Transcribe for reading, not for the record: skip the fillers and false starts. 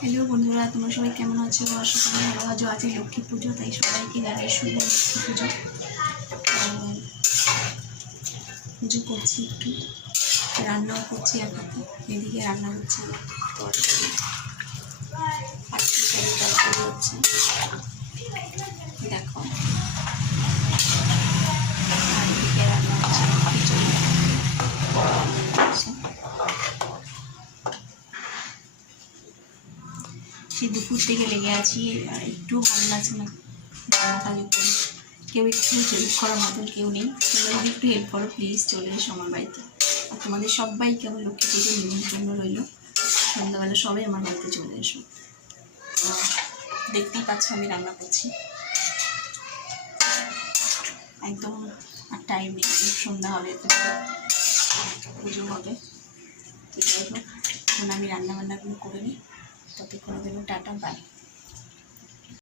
Hello বন্ধুরা, তোমরা সবাই কেমন আছো? আশা করি ভালো আছো। আজ লক্ষ্মী পুজো, তাই সবাইকে জানাই শুভ লক্ষ্মী পুজো। পুজো করছি, একটু রান্নাও করছি। একাতে এদিকে রান্না হচ্ছে তরকারি, আজকে সেই তরকারি হচ্ছে, দেখো। আর এদিকে রান্না হচ্ছে খিচুড়ি। সেই দুপুর থেকে লেগে আছি, একটু ভালো লাগছে না খালি করে। কেউ একটু হেল্প করার মতন কেউ নেই। তোমরা যদি একটু হেল্প করো প্লিজ, চলে এসো আমার বাড়িতে। আর তোমাদের সবাইকে আমার লক্ষ্মী পুজোর নিমন্ত্রণ রইল। সন্ধ্যাবেলা সবাই আমার বাড়িতে চলে এসো। দেখতেই পাচ্ছ আমি রান্না করছি, একদম আর টাইম নেই। সন্ধ্যা হবে, পুজো হবে। তো যাই হোক, এখন আমি রান্নাবান্নাগুলো করে নিই। ততক্ষণের জন্য টাটা, বাই।